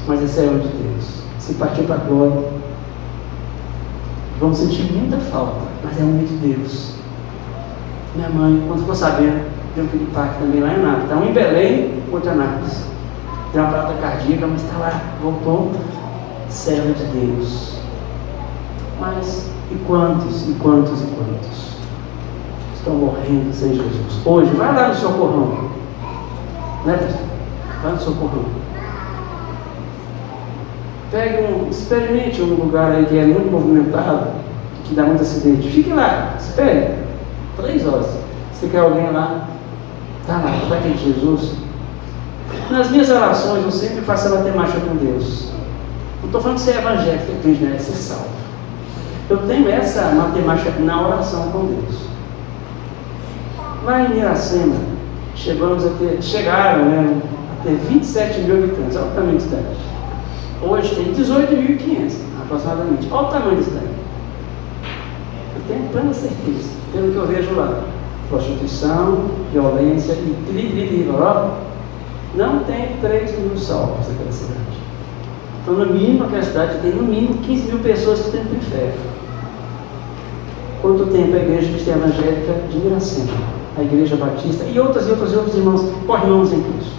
mas esse é o de Deus. Se partir para a glória, vamos sentir muita falta, mas é o homem de Deus. Minha mãe, quando ficou sabendo, deu um piripaque também lá em Anápolis. Está um em Belém, outro em Anápolis. Deu uma parada cardíaca, mas está lá, voltou, servo de Deus. Mas, e quantos estão morrendo sem Jesus? Hoje, vai lá no Socorrão. Né, pastor? Vai no socorro. Experimente um lugar aí que é muito movimentado, que dá muito acidente. Fique lá, espere. 3 horas. Se quer alguém lá, tá lá, vai ter Jesus. Nas minhas orações eu sempre faço a matemática com Deus. Não estou falando de ser evangélico, que crente, né? É ser salvo. Eu tenho essa matemática na oração com Deus. Lá em Iracema, chegaram, né, a ter 27 mil habitantes, olha o tamanho da cidade. Hoje tem 18.500 aproximadamente. Olha o tamanho da cidade. Eu tenho plena certeza, pelo que eu vejo lá. Prostituição, violência e não tem 3 mil salvos naquela cidade. Então, no mínimo, aquela cidade tem no mínimo 15 mil pessoas que estão no inferno. Quanto tempo a Igreja Cristã Evangélica de Iracema, a Igreja Batista e outros irmãos, irmãos em Cristo,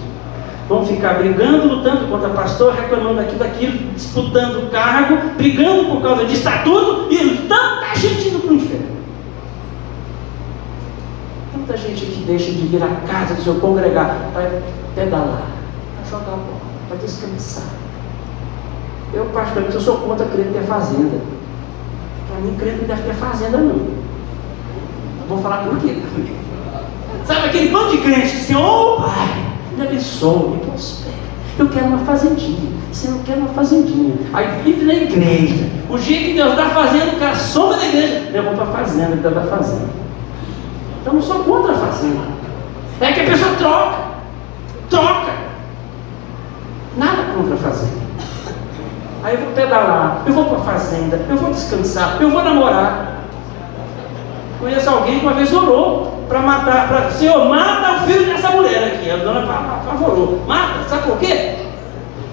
vão ficar brigando, lutando contra pastor, reclamando daquilo, disputando cargo, brigando por causa de estatuto e tanta gente indo para o inferno. Tanta gente que deixa de vir à casa do seu congregar para pedalar, para jogar bola, para descansar. Eu, particularmente, eu sou contra crente ter fazenda. Para mim, crente não deve ter fazenda, não. Eu vou falar por quê também. Sabe aquele bando de crente que assim, Pai, me abençoe, me prospere. Eu quero uma fazendinha. Senhor, eu quero uma fazendinha. Aí vive na igreja. O dia que Deus está fazendo, o cara soma da igreja. Eu vou para a fazenda, Deus está fazendo. Então, eu não sou contra a fazenda. É que a pessoa troca. Nada contra a fazenda. Aí eu vou pedalar, eu vou para a fazenda, eu vou descansar, eu vou namorar. Conheço alguém que uma vez orou para matar, Senhor, mata o filho dessa mulher aqui. A dona apavorou. Mata, sabe por quê?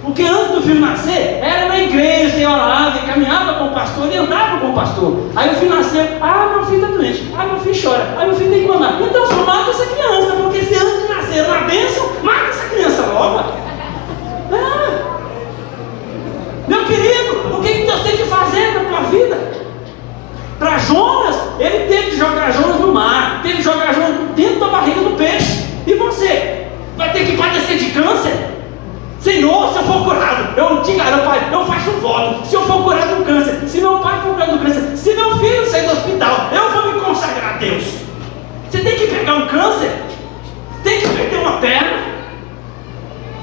Porque antes do filho nascer, era na igreja, e orava, e caminhava com o pastor, e andava com o pastor. Aí o filho nasceu, meu filho está doente, meu filho chora, meu filho tem que mamar. Então só mata essa criança, porque se antes de nascer na bênção, mata essa criança logo. Meu querido, o que Deus tem que fazer na tua vida? Para Jonas, ele teve que jogar Jonas no mar, teve que jogar Jonas dentro da barriga do peixe. E você? Vai ter que padecer de câncer? Senhor, se eu for curado, eu te garanto, Pai, eu faço um voto. Se eu for curado do câncer, se meu pai for curado do câncer, se meu filho sair do hospital, eu vou me consagrar a Deus. Você tem que pegar um câncer? Tem que perder uma perna?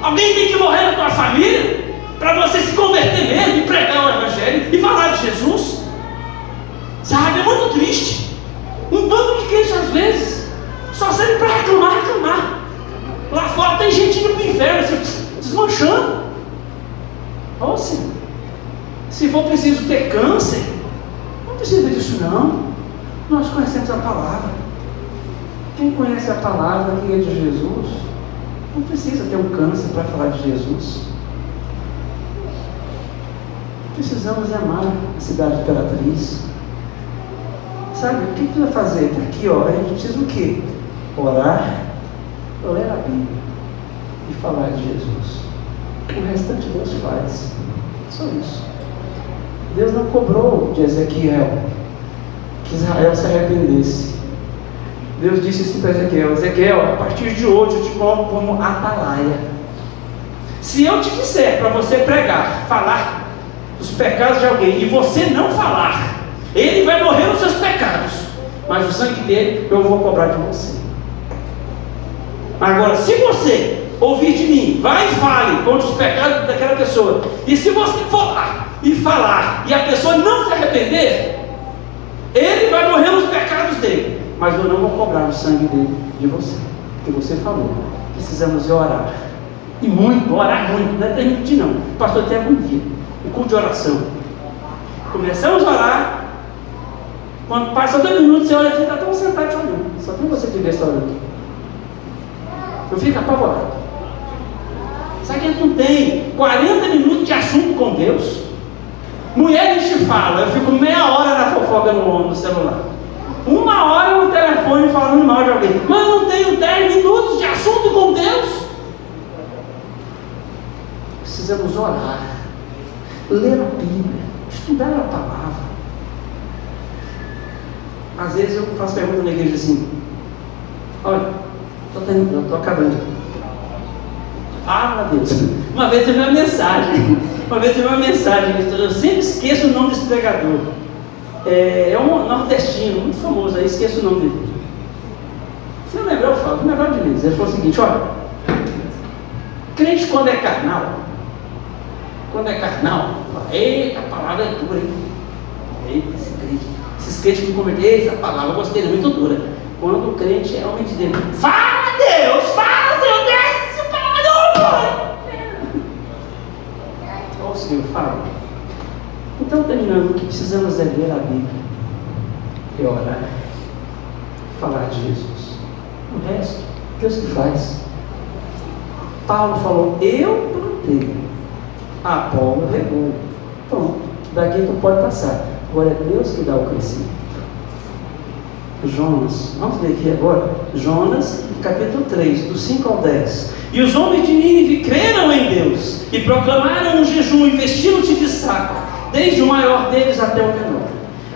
Alguém tem que morrer na tua família? Para você se converter mesmo e pregar o Evangelho e falar de Jesus? Sabe, é muito triste. Um bando de crentes às vezes só serve para reclamar. Lá fora tem gente indo para o inferno, se desmanchando. Ou se for preciso ter câncer, não precisa disso não. Nós conhecemos a palavra. Quem conhece a palavra que é de Jesus, não precisa ter um câncer para falar de Jesus. Precisamos amar a cidade de Imperatriz. Sabe, o que precisa fazer? Está aqui, a gente precisa o quê? Orar, ler a Bíblia e falar de Jesus. O restante Deus faz. Só isso. Deus não cobrou de Ezequiel que Israel se arrependesse. Deus disse assim para Ezequiel: Ezequiel, a partir de hoje eu te coloco como atalaia. Se eu te disser para você pregar, falar dos pecados de alguém, e você não falar, ele vai morrer nos seus pecados, mas o sangue dele eu vou cobrar de você. Agora, se você ouvir de mim, vai e fale contra os pecados daquela pessoa, e se você for lá e falar, e a pessoa não se arrepender, ele vai morrer nos pecados dele, mas eu não vou cobrar o sangue dele de você, porque você falou. Precisamos orar, e muito, orar muito, não é permitir não. O pastor tem agonia, o culto de oração. Começamos a orar, quando passa 2 minutos, você olha e está tão sentado te olhando, só tem você que vê essa orando. Eu fico apavorado. Sabe que a gente não tem 40 minutos de assunto com Deus? Mulher te fala, eu fico meia hora na fofoca no celular, 1 hora no telefone falando mal de alguém, mas não tenho 10 minutos de assunto com Deus. Precisamos orar, ler a Bíblia, estudar a palavra. Às vezes eu faço pergunta na igreja assim: olha, eu estou acabando. Fala, Deus. Uma vez eu vi uma mensagem. Eu sempre esqueço o nome desse pregador. É um nordestino, muito famoso aí, esqueço o nome dele. Se eu lembrar, eu falo. Vou lembrar de vez. Ele falou o seguinte: olha, crente quando é carnal, fala, eita, a palavra é dura, hein? Eita, esses crentes que me converteram, essa palavra eu gostei, é muito dura. Quando o crente é homem de Deus, fala, Deus, Senhor, desce, a palavra ó, o Senhor fala. Então, terminando, o que precisamos é ler a Bíblia e orar, falar de Jesus. O resto, Deus que faz. Paulo falou: eu plantei, Apolo regou. Pronto, daqui tu pode passar. Agora é Deus que dá o crescimento. Jonas, vamos ler aqui agora, Jonas, capítulo 3, do 5 ao 10. E os homens de Nínive creram em Deus, e proclamaram um jejum, e vestiram-se de saco, desde o maior deles até o menor.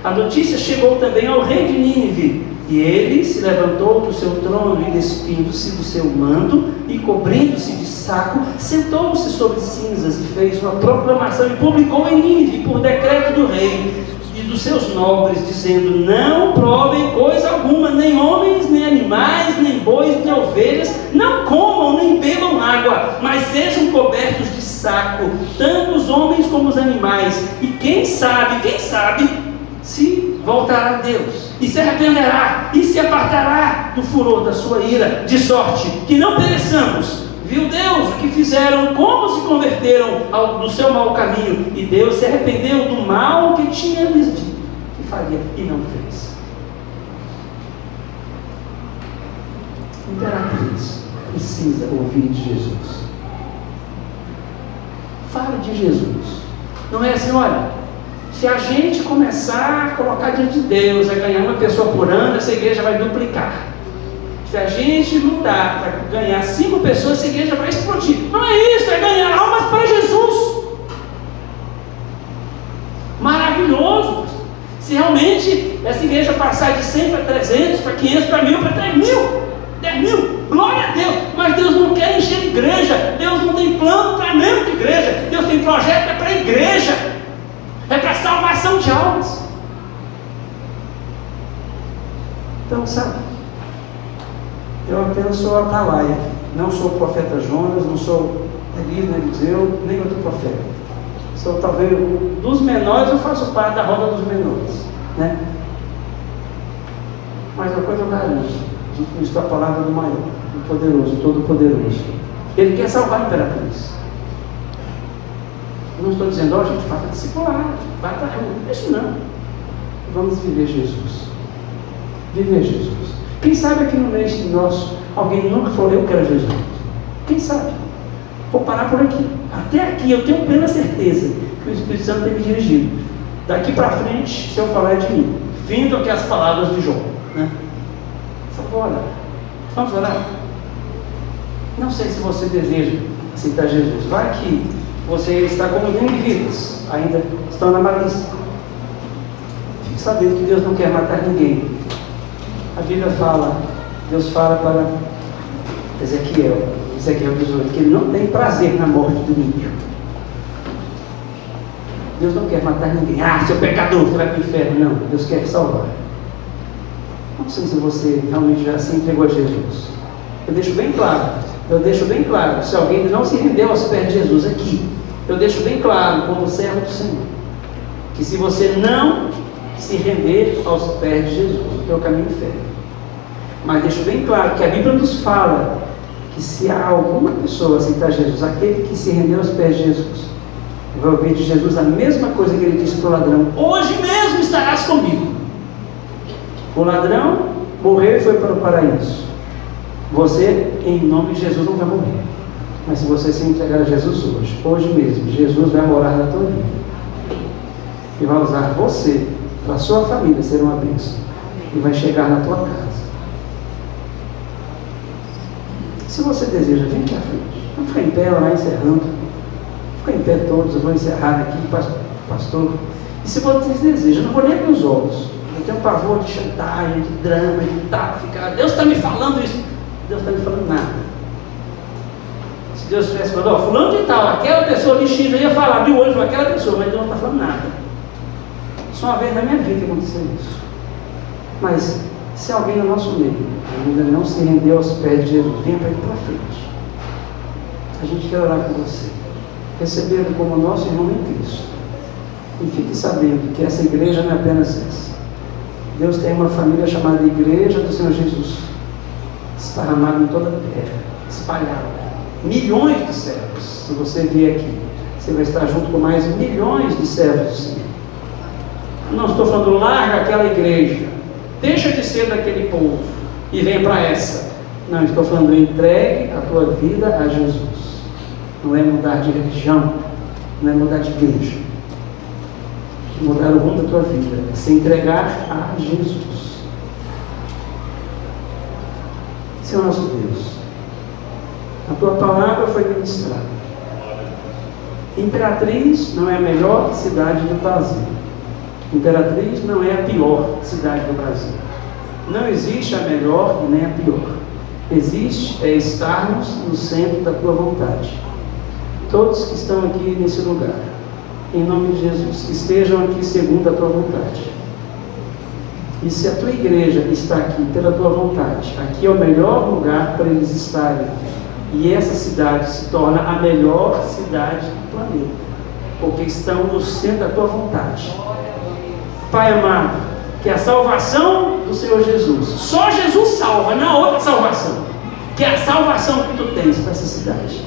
A notícia chegou também ao rei de Nínive, e ele se levantou do seu trono, e despindo-se do seu manto, e cobrindo-se de saco, sentou-se sobre cinzas, e fez uma proclamação, e publicou em Nínive, por decreto do rei, dos seus nobres, dizendo: não provem coisa alguma, nem homens, nem animais, nem bois, nem ovelhas, não comam, nem bebam água, mas sejam cobertos de saco, tanto os homens como os animais, e quem sabe, se voltará a Deus, e se arrependerá, e se apartará do furor da sua ira, de sorte que não pereçamos. Viu Deus o que fizeram, como se converteram do seu mau caminho, e Deus se arrependeu do mal que tinha lhes dito que faria, e não fez. Imperatriz precisa ouvir de Jesus. Fale de Jesus. Não é assim: olha, se a gente começar a colocar diante de Deus, a ganhar uma pessoa por ano, essa igreja vai duplicar. Se a gente lutar para ganhar 5 pessoas, essa igreja vai explodir. Não é isso, é ganhar almas para Jesus. Maravilhoso. Se realmente essa igreja passar de 100 para 300, para 500, para 1000, para 3 mil, 10 mil, glória a Deus. Mas Deus não quer encher igreja. Deus não tem plano para membro de igreja. Deus tem projeto para a igreja. É para salvação de almas. Então, sabe, eu apenas sou a atalaia, não sou o profeta Jonas, não sou Elias, nem Eliseu, nem outro profeta. Sou talvez dos menores, eu faço parte da roda dos menores, né? Mas uma coisa eu garanto: isso é a palavra do maior, do poderoso, todo-poderoso. Ele quer salvar a imperatriz. Eu não estou dizendo: ó, gente, faça discipulado, vai para a rua. Isso não. Vamos viver Jesus. Viver Jesus. Quem sabe aqui no meio nosso, alguém nunca falou: eu quero Jesus. Quem sabe? Vou parar por aqui. Até aqui eu tenho plena certeza que o Espírito Santo tem me dirigido. Daqui para frente, se eu falar, é de mim. Vindo aqui as palavras de João, né? Só vou orar. Vamos orar? Não sei se você deseja aceitar Jesus. Vai que você está como vidas, ainda estão na malícia. Fique sabendo que Deus não quer matar ninguém. A Bíblia fala, Deus fala para Ezequiel 18, que Ele não tem prazer na morte do ímpio. Deus não quer matar ninguém. Ah, seu pecador, você vai para o inferno. Não, Deus quer salvar. Não sei se você realmente já se entregou a Jesus. Eu deixo bem claro, se alguém não se rendeu aos pés de Jesus aqui, eu deixo bem claro, como servo do Senhor, que se você não se render aos pés de Jesus, o teu caminho é inferno. Mas deixo bem claro que a Bíblia nos fala que se há alguma pessoa aceitar Jesus, aquele que se rendeu aos pés de Jesus, vai ouvir de Jesus a mesma coisa que ele disse para o ladrão: hoje mesmo estarás comigo. O ladrão morreu e foi para o paraíso. Você, em nome de Jesus, não vai morrer. Mas se você se entregar a Jesus hoje mesmo, Jesus vai morar na tua vida e vai usar você para a sua família ser uma bênção, e vai chegar na tua casa. Se você deseja, vem aqui à frente. Vamos ficar em pé, lá encerrando. Fica em pé todos, eu vou encerrar aqui, pastor. E se você deseja, eu não vou nem abrir os olhos. Eu tenho pavor de chantagem, de drama, de ficar. Deus está me falando isso. Deus está me falando nada. Se Deus tivesse falado, ó, fulano de tal, aquela pessoa de X, eu ia falar, abriu o olho para aquela pessoa, mas Deus não está falando nada. Só uma vez na minha vida que aconteceu isso. Mas, se alguém no nosso meio ainda não se rendeu aos pés de Jesus, venha para ele para frente. A gente quer orar com você. Recebê-lo como nosso irmão em Cristo. E fique sabendo que essa igreja não é apenas essa. Deus tem uma família chamada Igreja do Senhor Jesus, esparramada em toda a terra, espalhada. Milhões de servos. Se você vier aqui, você vai estar junto com mais milhões de servos do Senhor. Não estou falando, larga aquela igreja, deixa de ser daquele povo e vem para essa. Não, estou falando, entregue a tua vida a Jesus. Não é mudar de religião, não é mudar de igreja. É mudar o rumo da tua vida, é se entregar a Jesus. Senhor nosso Deus, a tua palavra foi ministrada. Imperatriz não é a melhor cidade do Brasil. Imperatriz não é a pior cidade do Brasil. Não existe a melhor e nem a pior. Existe é estarmos no centro da tua vontade. Todos que estão aqui nesse lugar, em nome de Jesus, que estejam aqui segundo a tua vontade. E se a tua igreja está aqui pela tua vontade, aqui é o melhor lugar para eles estarem. E essa cidade se torna a melhor cidade do planeta, porque estão no centro da tua vontade. Pai amado, que a salvação do Senhor Jesus, só Jesus salva, não há outra salvação, que é a salvação que tu tens para essa cidade,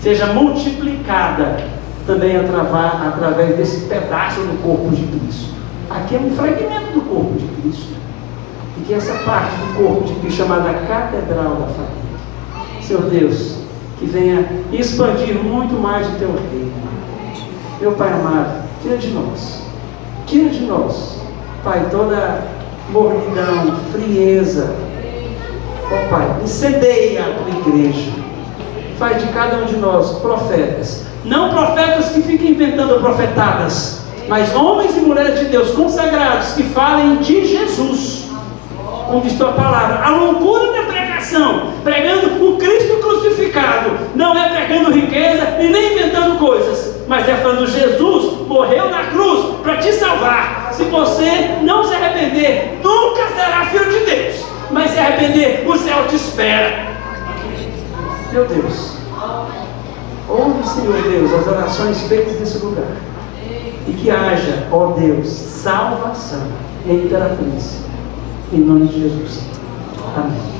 seja multiplicada também através desse pedaço do corpo de Cristo. Aqui é um fragmento do corpo de Cristo, e que essa parte do corpo de Cristo, chamada Catedral da Família, Senhor Deus, que venha expandir muito mais o teu reino. Meu Pai amado, tira de nós, Pai, toda mornidão, frieza. Ó Pai, incendeia a tua igreja. Faz de cada um de nós profetas, não profetas que fiquem inventando profetadas, mas homens e mulheres de Deus consagrados que falem de Jesus, como diz tua palavra. A loucura da pregação, pregando o Cristo crucificado, não é pregando riqueza e nem inventando coisas, mas é falando: Jesus morreu na cruz para te salvar. Se você não se arrepender, nunca será filho de Deus, mas se arrepender, o céu te espera. Meu Deus, ouve, Senhor Deus, as orações feitas nesse lugar, e que haja, ó Deus, salvação em Imperatriz, em nome de Jesus. Amém.